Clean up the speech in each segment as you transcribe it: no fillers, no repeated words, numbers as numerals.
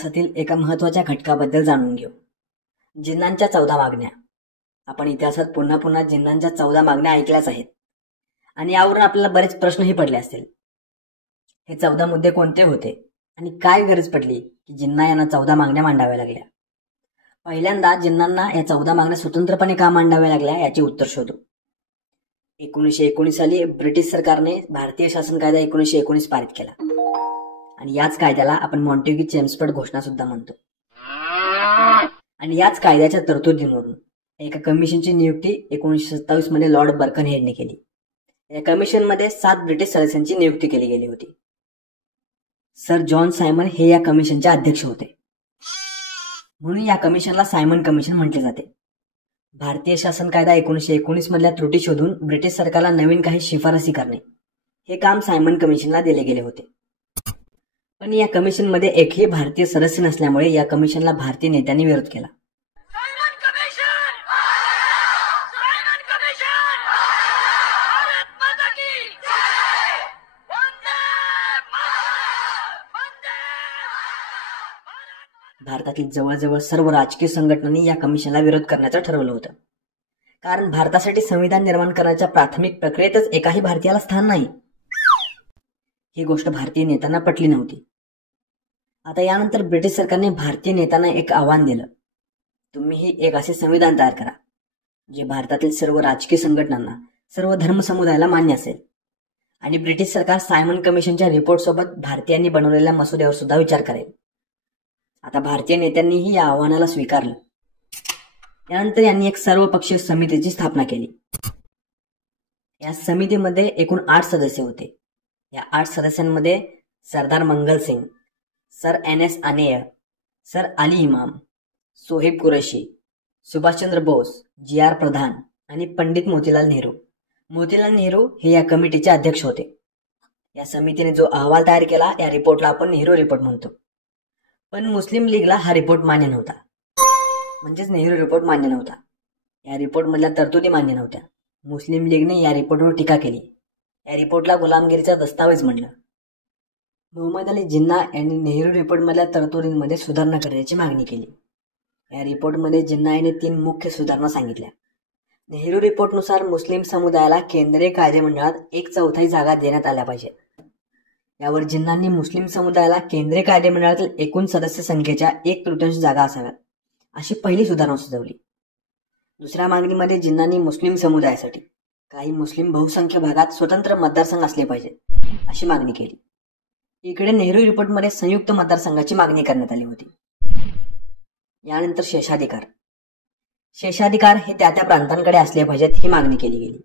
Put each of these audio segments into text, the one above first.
इतिहासातील एका महत्त्वाच्या घटकाबद्दल जाणून घेऊ. जिन्नांच्या 14 मागण्या. आपण इतिहासात पुन्हा पुन्हा जिन्नांच्या 14 मागण्या ऐकल्याच आहेत आणि यावरून आपल्याला बरेच प्रश्नही पडले असतील. हे 14 मुद्दे कोणते होते आणि काय गरज पडली की जिन्ना यांना 14 मागण्या मांडाव्या लागल्या? पहिल्यांदा जिन्नांना या 14 मागण्या स्वतंत्रपणे का मांडाव्या लागल्या याचे उत्तर शोधू. 1919 साली ब्रिटिश सरकारने भारतीय शासन कायदा 1919 पारित केला आणि याच कायद्याला आपण मॉन्टेग्यू चेम्सफोर्ड घोषणा सुद्धा म्हणतो. आणि याच कायद्याच्या तरतुदींवरून एका कमिशनची नियुक्ती 1927 मध्ये लॉर्ड बर्कनहेडने केली. या कमिशनमध्ये 7 ब्रिटिश सदस्यांची नियुक्ती केली गेली होती. सर जॉन सायमन हे या कमिशनचे अध्यक्ष होते, म्हणून या कमिशनला सायमन कमिशन म्हटले जाते. भारतीय शासन कायदा 1919 मधल्या त्रुटी शोधून ब्रिटिश सरकारला नवीन काही शिफारसी करणे हे काम सायमन कमिशनला दिले गेले होते. पण या कमिशनमध्ये एकही भारतीय सदस्य नसल्यामुळे या कमिशनला भारतीय नेत्यांनी विरोध केला. भारतातील जवळजवळ सर्व राजकीय संघटनांनी या कमिशनला विरोध करण्याचं ठरवलं होतं, कारण भारतासाठी संविधान निर्माण करण्याच्या प्राथमिक प्रक्रियेतच एकाही भारतीयाला स्थान नाही. ही गोष्ट भारतीय नेत्यांना पटली नव्हती. आता यानंतर ब्रिटिश सरकारने भारतीय नेत्यांना एक आव्हान दिलं. तुम्हीही एक असे संविधान तयार करा जे भारतातील सर्व राजकीय संघटनांना, सर्व धर्म समुदायाला मान्य असेल. आणि ब्रिटिश सरकार सायमन कमिशनच्या रिपोर्ट सोबत भारतीयांनी बनवलेल्या मसुद्यावर सुद्धा विचार करेल. आता भारतीय नेत्यांनीही या आव्हानाला स्वीकारलं. यानंतर यांनी एक सर्वपक्षीय समितीची स्थापना केली. या समितीमध्ये एकूण 8 सदस्य होते. या 8 सदस्यांमध्ये Sardar Mangal Singh, sir NS Aney, sir Ali Imam, Sohaib Qureshi, Subhashchandra Bose, GR Pradhan आणि पंडित मोतीलाल नेहरू. मोतीलाल नेहरू हे या कमिटीचे अध्यक्ष होते. या समितीने जो अहवाल तयार केला या रिपोर्टला आपण नेहरू रिपोर्ट म्हणतो. पण मुस्लिम लीगला हा रिपोर्ट मान्य नव्हता, म्हणजेच नेहरू रिपोर्ट मान्य नव्हता. या रिपोर्टमधल्या तरतुदी मान्य नव्हत्या. मुस्लिम लीगने या रिपोर्टवर टीका केली. या रिपोर्टला गुलामगिरीचा दस्तावेज म्हणलं. मोहम्मद अली जिन्ना यांनी नेहरू रिपोर्टमधल्या तरतुदींमध्ये सुधारणा करण्याची मागणी केली. या रिपोर्टमध्ये जिन्ना यांनी 3 मुख्य सुधारणा सांगितल्या. नेहरू रिपोर्टनुसार मुस्लिम समुदायाला केंद्रीय कायदेमंडळात 1/4 जागा देण्यात आल्या पाहिजेत. यावर जिन्नांनी मुस्लिम समुदायाला केंद्रीय कायदेमंडळातील एकूण सदस्य संख्येच्या 1/3 जागा असाव्यात अशी पहिली सुधारणा सुचवली. दुसऱ्या मागणीमध्ये जिन्नांनी मुस्लिम समुदायासाठी काही मुस्लिम बहुसंख्य भागात स्वतंत्र मतदारसंघ असले पाहिजेत अशी मागणी केली. इकडे नेहरू रिपोर्टमध्ये संयुक्त मतदारसंघाची मागणी करण्यात आली होती. यानंतर शेषाधिकार. शेषाधिकार हे त्या प्रांतांकडे असले पाहिजेत ही मागणी केली गेली.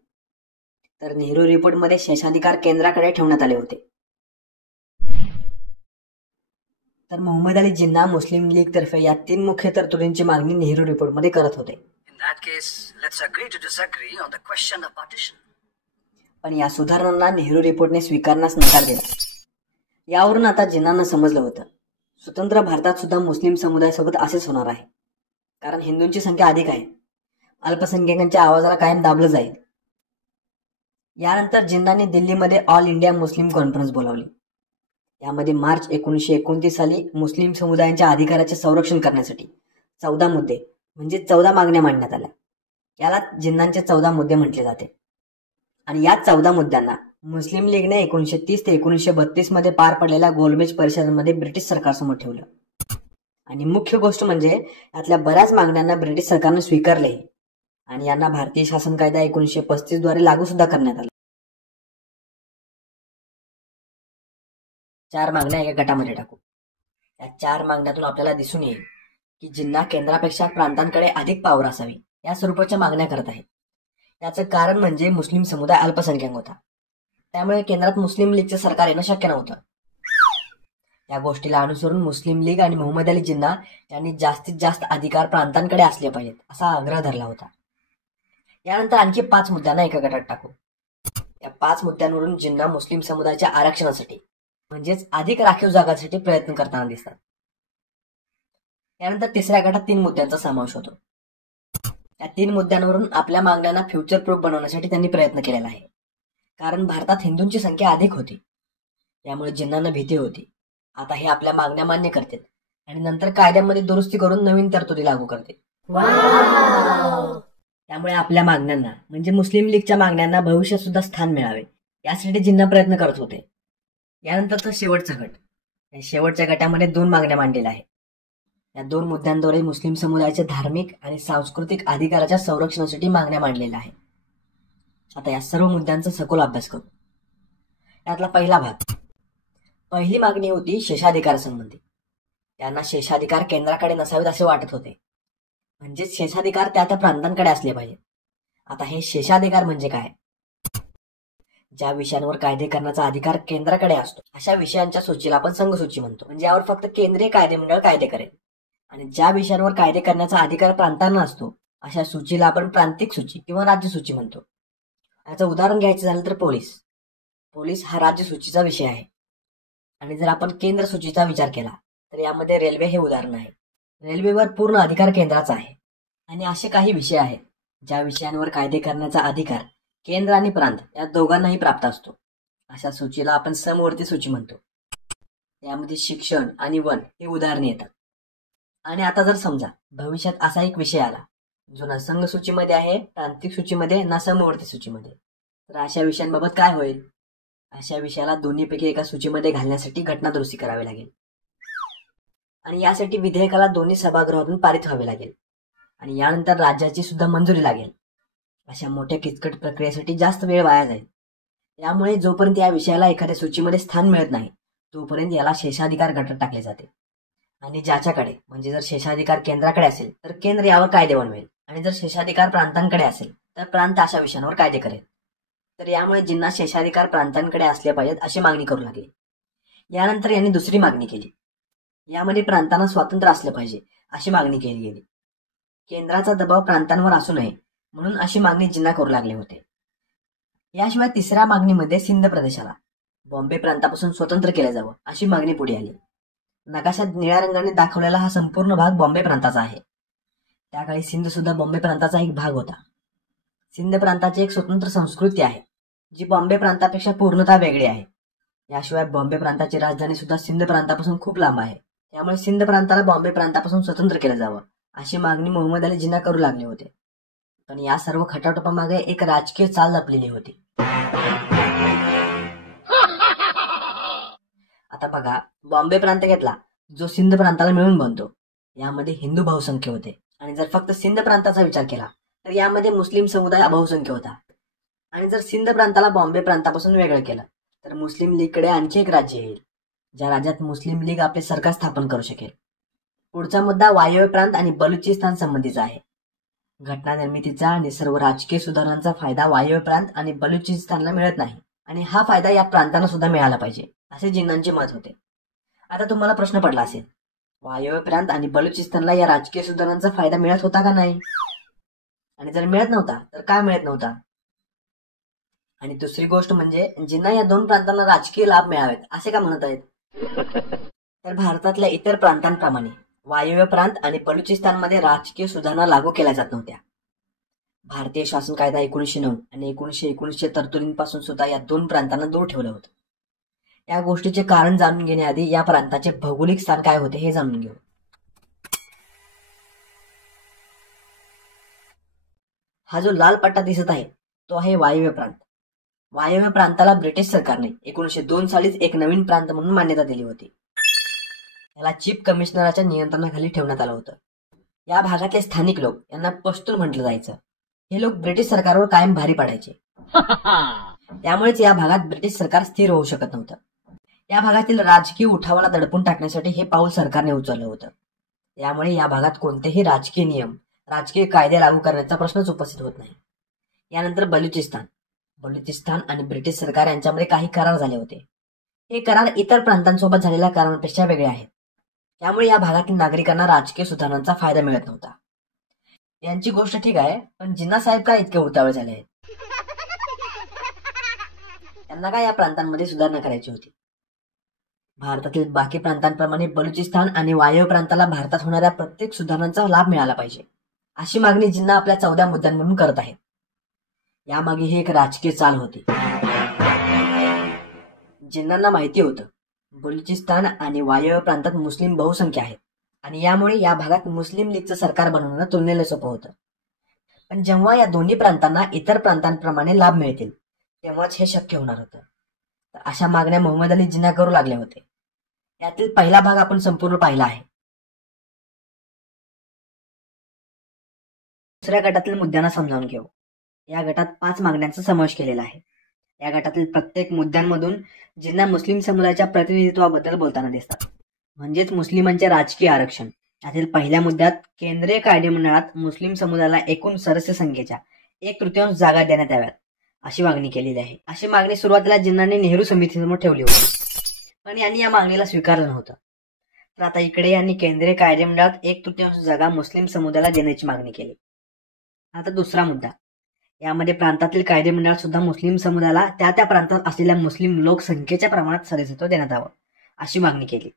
तर नेहरू रिपोर्टमध्ये शेषाधिकार केंद्राकडे ठेवण्यात आले होते. तर मोहम्मद अली जिन्ना मुस्लिम लीग तर्फे या 3 मुख्य तरतुदींची मागणी नेहरू रिपोर्टमध्ये करत होते. पण या सुधारणांना नेहरू रिपोर्टने स्वीकारण्यास नकार दिला. यावरून आता जिन्नांना समजलं होतं स्वतंत्र भारतात सुद्धा मुस्लिम समुदायासोबत असेच होणार आहे, कारण हिंदूंची संख्या अधिक आहे. अल्पसंख्याकांच्या आवाजाला कायम दाबलं जाईल. यानंतर जिन्नांनी दिल्लीमध्ये ऑल इंडिया मुस्लिम कॉन्फरन्स बोलावली. यामध्ये मार्च 1929 साली मुस्लिम समुदायांच्या अधिकाराचे संरक्षण करण्यासाठी 14 मुद्दे म्हणजे 14 मागण्या मांडण्यात आल्या. याला जिन्नांचे 14 मुद्दे म्हटले जाते. आणि या 14 मुद्द्यांना मुस्लिम लीगने 1930 ते 1932 मध्ये पार पडलेल्या गोलमेज परिषदेमध्ये ब्रिटिश सरकारसमोर ठेवलं. आणि मुख्य गोष्ट म्हणजे यातल्या बऱ्याच मागण्यांना ब्रिटिश सरकारने स्वीकारले आणि यांना भारतीय शासन कायदा 1935 द्वारे लागू सुद्धा करण्यात आला. 4 मागण्या एका गटामध्ये टाकू. या 4 मागण्यातून आपल्याला दिसून येईल की जिन्ना केंद्रापेक्षा प्रांतांकडे अधिक पावर असावी या स्वरूपाच्या मागण्या करत आहेत. याचं कारण म्हणजे मुस्लिम समुदाय अल्पसंख्याक होता, त्यामुळे केंद्रात मुस्लिम लीगचे सरकार येणं शक्य नव्हतं. या गोष्टीला अनुसरून मुस्लिम लीग आणि मोहम्मद अली जिन्ना यांनी जास्तीत जास्त अधिकार प्रांतांकडे असले पाहिजेत असा आग्रह धरला होता. यानंतर आणखी 5 मुद्द्यांना एका गटात टाकू. या 5 मुद्द्यांवरून जिन्ना मुस्लिम समुदायाच्या आरक्षणासाठी म्हणजेच अधिक राखीव जागांसाठी प्रयत्न करताना दिसतात. यानंतर तिसऱ्या गटात 3 मुद्द्यांचा समावेश होतो. या 3 मुद्द्यांवरून आपल्या मागण्यांना फ्युचर प्रूफ बनवण्यासाठी त्यांनी प्रयत्न केलेला आहे. कारण भारतात हिंदूंची संख्या अधिक होती, त्यामुळे जिन्नांना भीती होती आता हे आपल्या मागण्या मान्य करतील आणि नंतर कायद्यामध्ये दुरुस्ती करून नवीन तरतुदी लागू करते. त्यामुळे आपल्या मागण्यांना म्हणजे मुस्लिम लीगच्या मागण्यांना भविष्यात सुद्धा स्थान मिळावे यासाठी जिन्ना प्रयत्न करत होते. यानंतरचा शेवटचा गट. या शेवटच्या गटामध्ये 2 मागण्या मांडलेल्या आहेत. या 2 मुद्द्यांद्वारे मुस्लिम समुदायाच्या धार्मिक आणि सांस्कृतिक अधिकाराच्या संरक्षणासाठी मागण्या मांडलेल्या आहेत. आता या सर्व मुद्द्यांचा सखोल अभ्यास करू. यातला पहिला भाग. पहिली मागणी होती शेषाधिकार संबंधी. त्यांना शेषाधिकार केंद्राकडे नसावेत असे वाटत होते, म्हणजेच शेषाधिकार त्या प्रांतांकडे असले पाहिजे. आता हे शेषाधिकार म्हणजे काय? ज्या विषयांवर कायदे करण्याचा अधिकार केंद्राकडे असतो अशा विषयांच्या सूचीला आपण संघसूची म्हणतो. म्हणजे यावर फक्त केंद्रीय कायदेमंडळ कायदे करेल. आणि ज्या विषयांवर कायदे करण्याचा अधिकार प्रांतांना असतो अशा सूचीला आपण प्रांतिक सूची किंवा राज्य सूची म्हणतो. याचं उदाहरण घ्यायचं झालं तर पोलीस हा राज्य सूचीचा विषय आहे. आणि जर आपण केंद्र सूचीचा विचार केला तर यामध्ये रेल्वे हे उदाहरण आहे. रेल्वेवर पूर्ण अधिकार केंद्राचा आहे. आणि असे काही विषय आहेत ज्या विषयांवर कायदे करण्याचा अधिकार केंद्र आणि प्रांत या दोघांनाही प्राप्त असतो. अशा सूचीला आपण समवर्ती सूची म्हणतो. यामध्ये शिक्षण आणि वन हे उदाहरणे येतात. आणि आता जर समजा भविष्यात असा एक विषय आला जो ना संघ सूचीमध्ये आहे, प्रांतिक सूचीमध्ये, ना समवर्ती सूचीमध्ये, तर अशा विषयांबाबत काय होईल? अशा विषयाला दोन्हीपैकी एका सूचीमध्ये घालण्यासाठी घटना दुरुस्ती करावी लागेल. आणि यासाठी विधेयकाला दोन्ही सभागृहातून पारित व्हावे लागेल. आणि यानंतर राज्याची सुद्धा मंजुरी लागेल. अशा मोठ्या किचकट प्रक्रियेसाठी जास्त वेळ वाया जाईल. यामुळे जोपर्यंत या विषयाला एखाद्या सूचीमध्ये स्थान मिळत नाही तोपर्यंत याला शेषाधिकार गटात टाकले जाते. आणि ज्याच्याकडे म्हणजे जर शेषाधिकार केंद्राकडे असेल तर केंद्र यावर कायदे बनवेल, आणि जर शेषाधिकार प्रांतांकडे असेल तर प्रांत अशा विषयांवर कायदे करेल. तर यामुळे जिन्ना शेषाधिकार प्रांतांकडे असले पाहिजेत अशी मागणी करू लागली. यानंतर यांनी दुसरी मागणी केली. यामध्ये प्रांतांना स्वातंत्र्य असलं पाहिजे अशी मागणी केली गेली. केंद्राचा दबाव प्रांतांवर असू नये म्हणून अशी मागणी जिन्ना करू लागले होते. याशिवाय तिसऱ्या मागणीमध्ये सिंध प्रदेशाला बॉम्बे प्रांतापासून स्वतंत्र केलं जावं अशी मागणी पुढे आली. नकाशात निळ्या रंगाने दाखवलेला हा संपूर्ण भाग बॉम्बे प्रांताचा आहे. त्या काळी सिंध सुद्धा बॉम्बे प्रांताचा एक भाग होता. सिंध प्रांताची एक स्वतंत्र संस्कृती आहे जी बॉम्बे प्रांतापेक्षा पूर्णतः वेगळी आहे. याशिवाय बॉम्बे प्रांताची राजधानी सुद्धा सिंध प्रांतापासून खूप लांब आहे. त्यामुळे सिंध प्रांताला बॉम्बे प्रांतापासून स्वतंत्र केलं जावं अशी मागणी मोहम्मद अली जिन्ना करू लागले होते. पण या सर्व खटाटोपामागे एक राजकीय चाल लपलेली होती. आता बघा, बॉम्बे प्रांत घेतला जो सिंध प्रांताला मिळून बनतो. यामध्ये हिंदू बहुसंख्य होते. आणि जर फक्त सिंध प्रांताचा विचार केला तर यामध्ये मुस्लिम समुदाय बहुसंख्य होता. आणि जर सिंध प्रांताला बॉम्बे प्रांतापासून वेगळं केलं तर मुस्लिम लीगकडे आणखी एक राज्य येईल, ज्या राज्यात मुस्लिम लीग आपले सरकार स्थापन करू शकेल. पुढचा मुद्दा वायव्य प्रांत आणि बलुचिस्तान संबंधीचा आहे. घटना निर्मितीचा आणि सर्व राजकीय सुधारणांचा फायदा वायव्य प्रांत आणि बलुचिस्तानला मिळत नाही, आणि हा फायदा या प्रांतांना सुद्धा मिळाला पाहिजे असे जिन्नांचे मत होते. आता तुम्हाला प्रश्न पडला असेल, वायव्य प्रांत आणि बलुचिस्तानला या राजकीय सुधारणांचा फायदा मिळत होता का नाही? आणि जर मिळत नव्हता तर काय मिळत नव्हता? आणि दुसरी गोष्ट म्हणजे जिन्ना या 2 प्रांतांना राजकीय लाभ मिळावेत असे का म्हणत आहेत? तर भारतातल्या इतर प्रांतांप्रमाणे वायव्य प्रांत आणि बलुचिस्तानमध्ये राजकीय सुधारणा लागू केल्या जात नव्हत्या. भारतीय शासन कायदा 1909 आणि 1919च्या तरतुदींपासून सुद्धा या 2 प्रांतांना दूर ठेवलं होतं. या गोष्टीचे कारण जाणून घेण्याआधी या प्रांताचे भौगोलिक स्थान काय होते हे जाणून घेऊ. हा जो लाल पट्टा दिसत आहे तो आहे वायव्य प्रांत. वायव्य प्रांताला ब्रिटिश सरकारने 1902 सालीच एक नवीन प्रांत म्हणून मान्यता दिली होती. याला चीफ कमिशनराच्या नियंत्रणाखाली ठेवण्यात आलं होतं. या भागातले स्थानिक लोक यांना पश्तून म्हटलं जायचं. हे लोक ब्रिटिश सरकारवर कायम भारी पडायचे. त्यामुळेच या भागात ब्रिटिश सरकार स्थिर होऊ शकत नव्हतं. या भागातील राजकीय उठावाला दडपून टाकण्यासाठी हे पाऊल सरकारने उचललं होतं. त्यामुळे या भागात कोणतेही राजकीय नियम, राजकीय कायदे लागू करण्याचा प्रश्नच उपस्थित होत नाही. यानंतर बलुचिस्तान आणि ब्रिटिश सरकार यांच्यामध्ये काही करार झाले होते. हे करार इतर प्रांतांसोबत झालेल्या करारांपेक्षा वेगळे आहेत. त्यामुळे या भागातील नागरिकांना राजकीय सुधारणांचा फायदा मिळत नव्हता. यांची गोष्ट ठीक आहे, पण जिन्ना साहेब काय इतके उतावळे झाले आहेत? त्यांना काय या प्रांतांमध्ये सुधारणा करायची होती? भारतातील बाकी प्रांतांप्रमाणे बलुचिस्तान आणि वायव्य प्रांताला भारतात होणाऱ्या प्रत्येक सुधारणांचा लाभ मिळाला पाहिजे अशी मागणी जिन्ना आपल्या 14 मुद्द्यांमधून करत आहेत. यामागे ही एक राजकीय चाल होती. जिन्नांना माहिती होतं बलुचिस्तान आणि वायव्य प्रांतात मुस्लिम बहुसंख्य आहेत आणि यामुळे या भागात मुस्लिम लीगचं सरकार बनवणं तुलनेला सोपं होतं. पण जेव्हा या दोन्ही प्रांतांना इतर प्रांतांप्रमाणे लाभ मिळतील तेव्हाच हे शक्य होणार होतं. तर अशा मागण्या मोहम्मद अली जिन्ना करू लागले होते. यातील पहिला भाग आपण संपूर्ण पाहिला आहे. दुसऱ्या गटातील मुद्द्यांना समजावून घेऊ. या गटात 5 मागण्यांचा समावेश केलेला आहे. या गटातील प्रत्येक मुद्द्यांमधून जिन्ना मुस्लिम समुदायाच्या प्रतिनिधित्वाबद्दल बोलताना दिसतात, म्हणजेच मुस्लिमांचे राजकीय आरक्षण. यातील पहिल्या मुद्द्यात केंद्रीय कायदेमंडळात मुस्लिम समुदायाला एकूण सदस्य संख्येच्या 1/3 जागा देण्यात याव्यात अशी मागणी केलेली आहे. अशी मागणी सुरुवातीला जिन्नाने नेहरू समितीसमोर ठेवली होती, पण यांनी या मागणीला स्वीकारलं नव्हतं. तर आता इकडे यांनी केंद्रीय कायदेमंडळात 1/3 जागा मुस्लिम समुदायाला देण्याची मागणी केली. आता दुसरा मुद्दा, यामध्ये प्रांतातील कायदेमंडळात सुद्धा मुस्लिम समुदायाला त्या प्रांतात असलेल्या मुस्लिम लोकसंख्येच्या प्रमाणात सदस्यत्व देण्यात यावं अशी मागणी केली.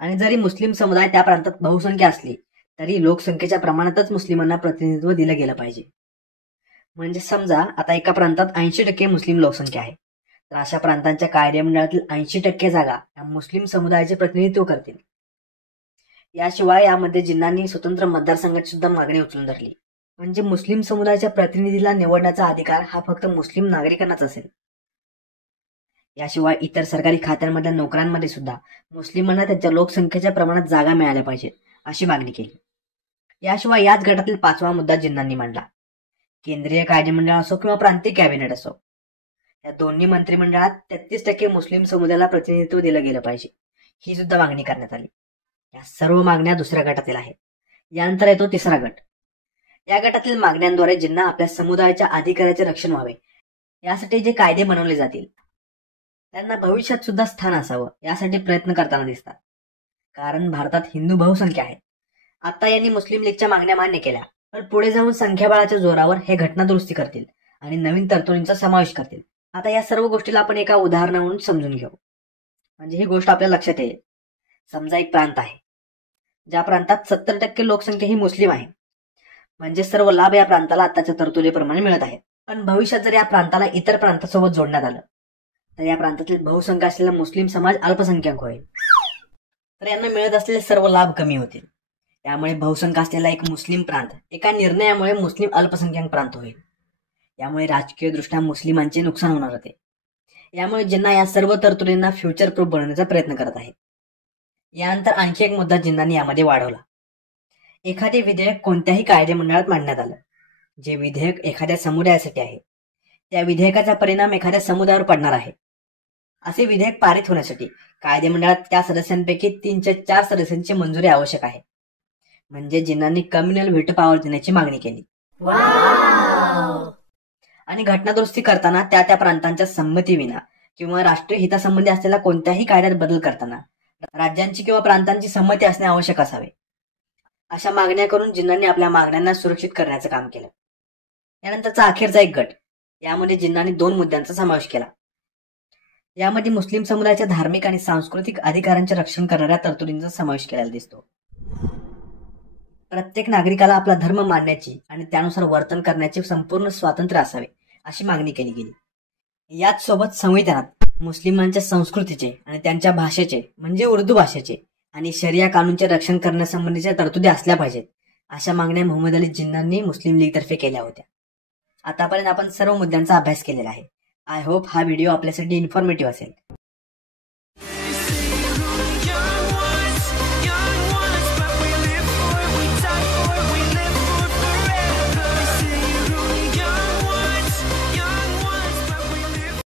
आणि जरी मुस्लिम समुदाय त्या प्रांतात बहुसंख्य असली तरी लोकसंख्येच्या प्रमाणातच मुस्लिमांना प्रतिनिधित्व दिलं गेलं पाहिजे. म्हणजे समजा आता एका प्रांतात 80% मुस्लिम लोकसंख्या आहे, तर अशा प्रांतांच्या कायदेमंडळातील 80% जागा या मुस्लिम समुदायाचे प्रतिनिधित्व करतील. याशिवाय यामध्ये जिन्नांनी स्वतंत्र मतदारसंघाची सुद्धा मागणी उचलून धरली. म्हणजे मुस्लिम समुदायाच्या प्रतिनिधीला निवडण्याचा अधिकार हा फक्त मुस्लिम नागरिकांनाच असेल. याशिवाय इतर सरकारी खात्यांमधल्या नोकऱ्यांमध्ये सुद्धा मुस्लिमांना त्यांच्या लोकसंख्येच्या प्रमाणात जागा मिळाल्या पाहिजेत अशी मागणी केली. याशिवाय याच गटातील 5वा मुद्दा जिन्नांनी मांडला. केंद्रीय कायदेमंडळ असो किंवा प्रांतीय कॅबिनेट असो, या दोन्ही मंत्रिमंडळात 33% मुस्लिम समुदायाला प्रतिनिधित्व दिलं गेलं पाहिजे ही सुद्धा मागणी करण्यात आली. या सर्व मागण्या दुसऱ्या गटातील आहेत. यानंतर येतो तिसरा गट. या गटातील मागण्यांद्वारे जिन्ना आपल्या समुदायाच्या अधिकाराचे रक्षण व्हावे यासाठी जे कायदे बनवले जातील त्यांना भविष्यात सुद्धा स्थान असावं यासाठी प्रयत्न करताना दिसतात. कारण भारतात हिंदू बहुसंख्या आहे. आता यांनी मुस्लिम लीगच्या मागण्या मान्य केल्या, पण पुढे जाऊन संख्याबळाच्या जोरावर हे घटना दुरुस्ती करतील आणि नवीन तरतुदींचा समावेश करतील. आता या सर्व गोष्टीला आपण एका उदाहरणावरून समजून घेऊ, म्हणजे ही गोष्ट आपल्या लक्षात येईल. समजा एक प्रांत आहे ज्या प्रांतात 70% लोकसंख्या ही मुस्लिम आहे, म्हणजे सर्व लाभ या प्रांताला आताच्या तरतुदीप्रमाणे मिळत आहेत. पण भविष्यात जर या प्रांताला इतर प्रांतासोबत जोडण्यात आलं तर या प्रांतातील बहुसंख्य असलेला मुस्लिम समाज अल्पसंख्याक होईल, तर यांना मिळत असलेले सर्व लाभ कमी होतील. त्यामुळे बहुसंख्य असलेला एक मुस्लिम प्रांत एका निर्णयामुळे मुस्लिम अल्पसंख्याक प्रांत होईल. यामुळे राजकीय दृष्ट्या मुस्लिमांचे नुकसान होणार होते. यामुळे जिन्ना या सर्व तरतुदींना फ्युचर प्रूफ बनवण्याचा प्रयत्न करत आहेत. यानंतर आणखी एक मुद्दा जिन्नांनी यामध्ये वाढवला. एखादे विधेयक कोणत्याही कायदेमंडळात मांडण्यात आलं, जे विधेयक एखाद्या समुदायासाठी आहे त्या विधेयकाचा परिणाम एखाद्या समुदायावर पडणार आहे. असे विधेयक पारित होण्यासाठी कायदेमंडळात त्या सदस्यांपैकी 3/4 सदस्यांची मंजुरी आवश्यक आहे. म्हणजे जिन्नांनी कम्युनल व्हेटो पॉवर देण्याची मागणी केली. आणि घटना दुरुस्ती करताना त्या प्रांतांच्या संमतीविना किंवा राष्ट्रीय हितासंबंधी असलेल्या कोणत्याही कायद्यात बदल करताना राज्यांची किंवा प्रांतांची संमती असणे आवश्यक असावे. अशा मागण्या करून जिन्नांनी आपल्या मागण्यांना सुरक्षित करण्याचं काम केलं. यानंतरचा अखेरचा एक गट, यामध्ये जिन्नांनी 2 मुद्द्यांचा समावेश केला. यामध्ये मुस्लिम समुदायाच्या धार्मिक आणि सांस्कृतिक अधिकारांचे रक्षण करणाऱ्या तरतुदींचा समावेश केलेला दिसतो. प्रत्येक नागरिकाला आपला धर्म मानण्याची आणि त्यानुसार वर्तन करण्याचे संपूर्ण स्वातंत्र्य असावे अशी मागणी केली गेली. याच सोबत संविधानात मुस्लिमांच्या संस्कृतीचे आणि त्यांच्या भाषेचे म्हणजे उर्दू भाषेचे आणि शरिया कानूनचे रक्षण करण्यासंबंधीच्या तरतुदी असल्या पाहिजेत अशा मागण्या मोहम्मद अली जिन्नांनी मुस्लिम लीगतर्फे केल्या होत्या. आतापर्यंत आपण सर्व मुद्द्यांचा अभ्यास केलेला आहे. आय होप हा व्हिडिओ आपल्यासाठी इन्फॉर्मेटिव्ह असेल.